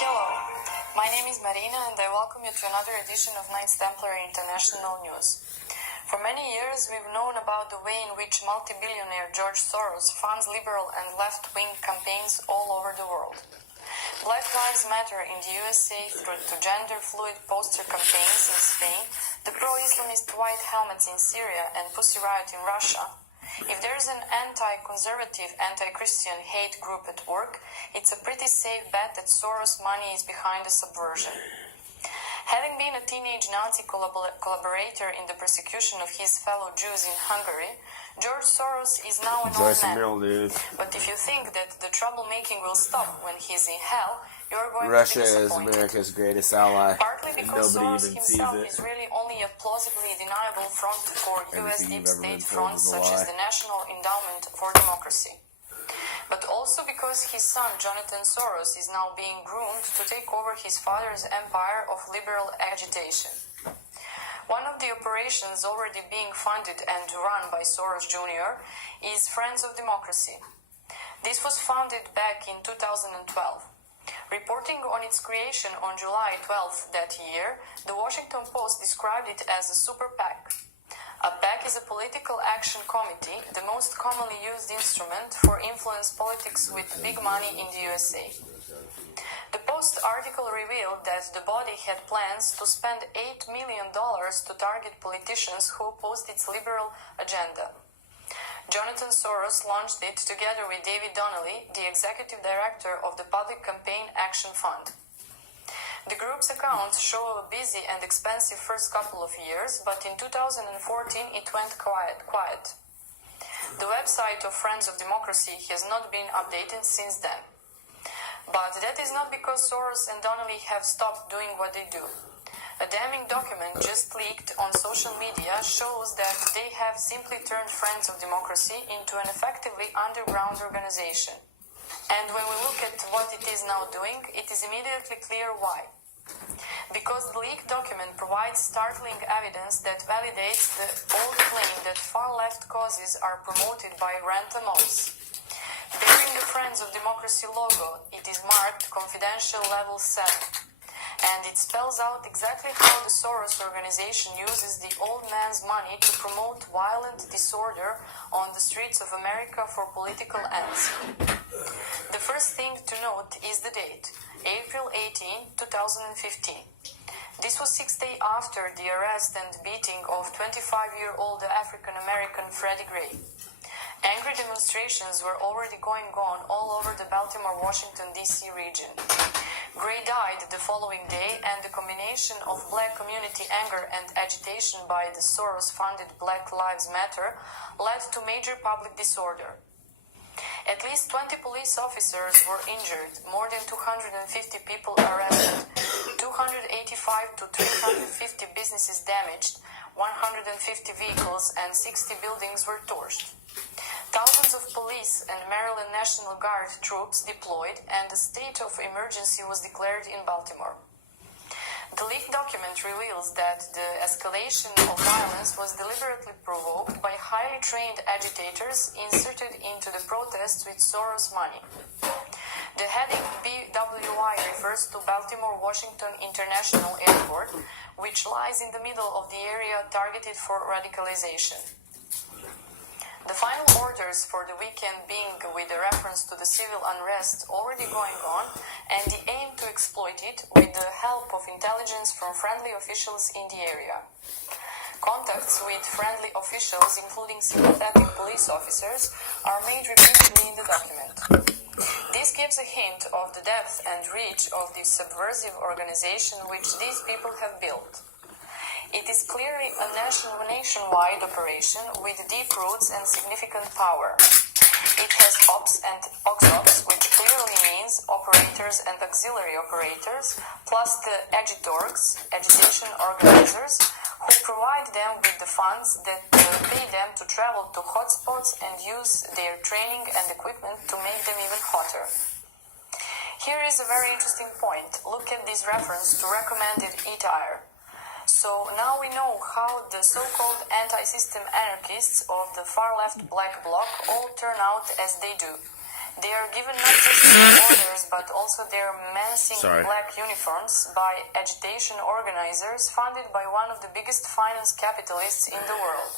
Hello, my name is Marina and I welcome you to another edition of Knights Templar International News. For many years we've known about the way in which multi-billionaire George Soros funds liberal and left-wing campaigns all over the world. Black Lives Matter in the USA through to gender-fluid poster campaigns in Spain, the pro-Islamist white helmets in Syria and Pussy Riot in Russia. If there's an anti-conservative, anti-Christian hate group at work, it's a pretty safe bet that Soros' money is behind the subversion. Having been a teenage Nazi collaborator in the persecution of his fellow Jews in Hungary, George Soros is now an old man. But if you think that the troublemaking will stop when he's in hell, you're going Russia to be is disappointed. America's greatest ally. Partly because Nobody Soros even himself sees it. is really only a plausibly deniable front for US Everything deep you've ever been state told fronts is a such as lie. the National Endowment for Democracy. But also because his son Jonathan Soros is now being groomed to take over his father's empire of liberal agitation. One of the operations already being funded and run by Soros Jr. is Friends of Democracy. This was founded back in 2012. Reporting on its creation on July 12th that year, the Washington Post described it as a super PAC. A PAC is a political action committee, the most commonly used instrument for influence politics with big money in the USA. The Post article revealed that the body had plans to spend $8 million to target politicians who opposed its liberal agenda. Jonathan Soros launched it together with David Donnelly, the executive director of the Public Campaign Action Fund. The group's accounts show a busy and expensive first couple of years, but in 2014 it went quiet. The website of Friends of Democracy has not been updated since then. But that is not because Soros and Donnelly have stopped doing what they do. A damning document just leaked on social media shows that they have simply turned Friends of Democracy into an effectively underground organization. And when we look at what it is now doing, it is immediately clear why. Because the leaked document provides startling evidence that validates the old claim that far-left causes are promoted by random mobs. Bearing the Friends of Democracy logo, it is marked Confidential Level 7. And it spells out exactly how the Soros organization uses the old man's money to promote violent disorder on the streets of America for political ends. The first thing to note is the date, April 18, 2015. This was 6 days after the arrest and beating of 25-year-old African-American Freddie Gray. Angry demonstrations were already going on all over the Baltimore-Washington, D.C. region. Gray died the following day, and the combination of black community anger and agitation by the Soros-funded Black Lives Matter led to major public disorder. At least 20 police officers were injured, more than 250 people arrested, 285 to 350 businesses damaged, 150 vehicles and 60 buildings were torched. Thousands of police and Maryland National Guard troops deployed, and a state of emergency was declared in Baltimore. The leaked document reveals that the escalation of violence was deliberately provoked by highly trained agitators inserted into the protests with Soros money. The heading BWI refers to Baltimore-Washington International Airport, which lies in the middle of the area targeted for radicalization. The final orders for the weekend being with a reference to the civil unrest already going on, and the aim to exploit it with the help of intelligence from friendly officials in the area. Contacts with friendly officials, including sympathetic police officers, are made repeatedly in the document. This gives a hint of the depth and reach of the subversive organization which these people have built. It is clearly a nationwide operation with deep roots and significant power. It has ops and ops, which clearly means operators and auxiliary operators, plus the agitation organizers, who provide them with the funds that pay them to travel to hotspots and use their training and equipment to make them even hotter. Here is a very interesting point. Look at this reference to recommended e-tire. So now we know how the so-called anti-system anarchists of the far-left black bloc all turn out as they do. They are given not just their orders but also their menacing black uniforms by agitation organizers funded by one of the biggest finance capitalists in the world.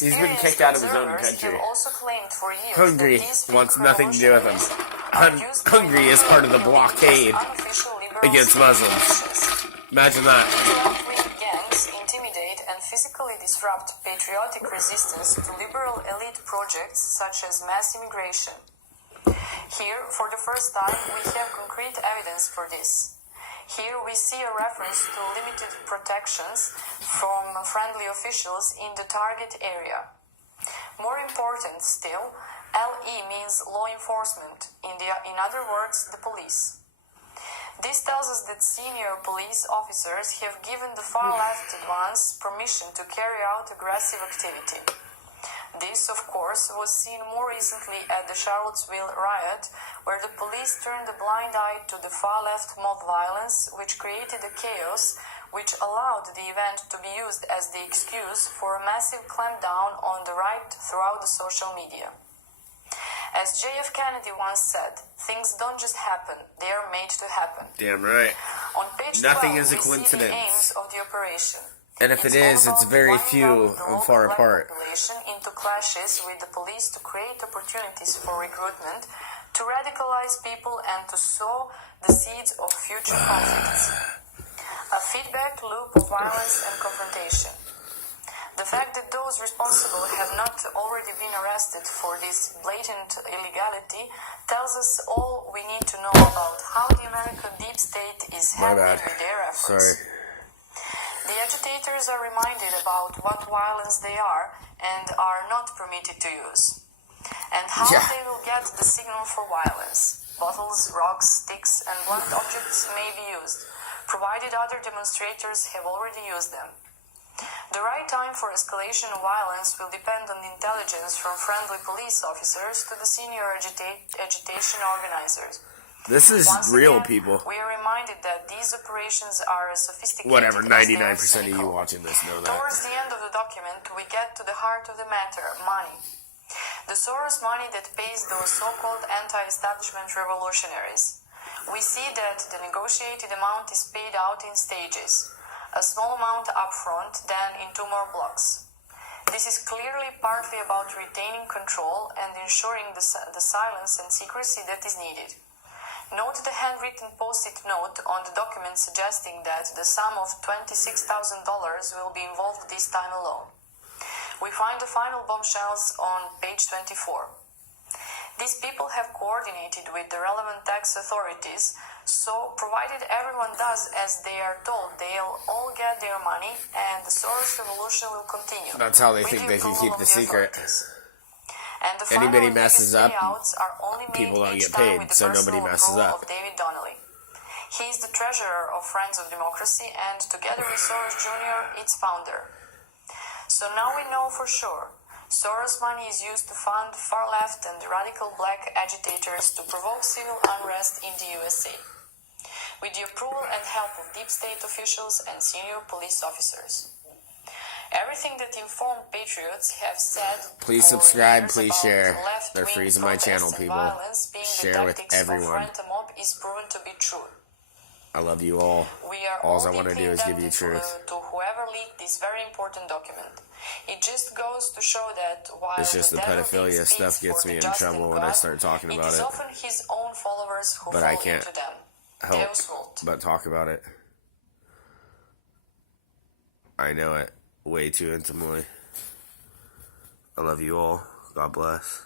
He's been kicked out of his own country. Have also claimed for years Hungary wants nothing to do with him. Hungary is part of the blockade against Muslims. Imagine that. Gangs intimidate and physically disrupt patriotic resistance to liberal elite projects such as mass immigration. Here, for the first time, we have concrete evidence for this. Here we see a reference to limited protections from friendly officials in the target area. More important still, LE means law enforcement, in other words, the police. This tells us that senior police officers have given the far-left ones permission to carry out aggressive activity. This, of course, was seen more recently at the Charlottesville riot, where the police turned a blind eye to the far-left mob violence, which created a chaos which allowed the event to be used as the excuse for a massive clampdown on the right throughout the social media. As J.F. Kennedy once said, things don't just happen, they are made to happen. Damn right. On page Nothing 12, is a coincidence. We see the aims of the operation. And if it is, it's very few and far apart. Into clashes with the police to create opportunities for recruitment, to radicalize people and to sow the seeds of future conflicts. A feedback loop of violence and confrontation. The fact that those responsible have not already been arrested for this blatant illegality tells us all we need to know about how the American deep state is handling their efforts. Sorry. The agitators are reminded about what violence they are and are not permitted to use, and how they will get the signal for violence. Bottles, rocks, sticks, and blunt objects may be used, provided other demonstrators have already used them. The right time for escalation of violence will depend on the intelligence from friendly police officers to the senior agitation organizers. This is real, people. We are reminded that these operations are as sophisticated Whatever, 99% of you watching this know that. Towards the end of the document, we get to the heart of the matter, money. The Soros money that pays those so-called anti-establishment revolutionaries. We see that the negotiated amount is paid out in stages. A small amount up front, then in 2 more blocks. This is clearly partly about retaining control and ensuring the silence and secrecy that is needed. Note the handwritten post-it note on the document suggesting that the sum of $26,000 will be involved this time alone. We find the final bombshells on page 24. These people have coordinated with the relevant tax authorities, so provided everyone does as they are told, they'll all get their money and the Soros revolution will continue. That's how they think they can keep the secret. And the anybody messes up, people don't get paid, so nobody messes up. Of David Donnelly. He is the treasurer of Friends of Democracy and, together with Soros Jr., its founder. So now we know for sure, Soros money is used to fund far-left and radical black agitators to provoke civil unrest in the USA, with the approval and help of deep state officials and senior police officers. Everything that informed patriots have said. Please subscribe, please share. They're freezing my channel, people. Share with everyone. Is proven to be true. I love you all. All I want to do is give you truth. To whoever leaked this very important document. It just goes to show that while it's just the pedophilia stuff gets me in trouble when I start talking about it. It is often his own followers who fall into them. Help but talk about it. I know it way too intimately. I love you all. God bless.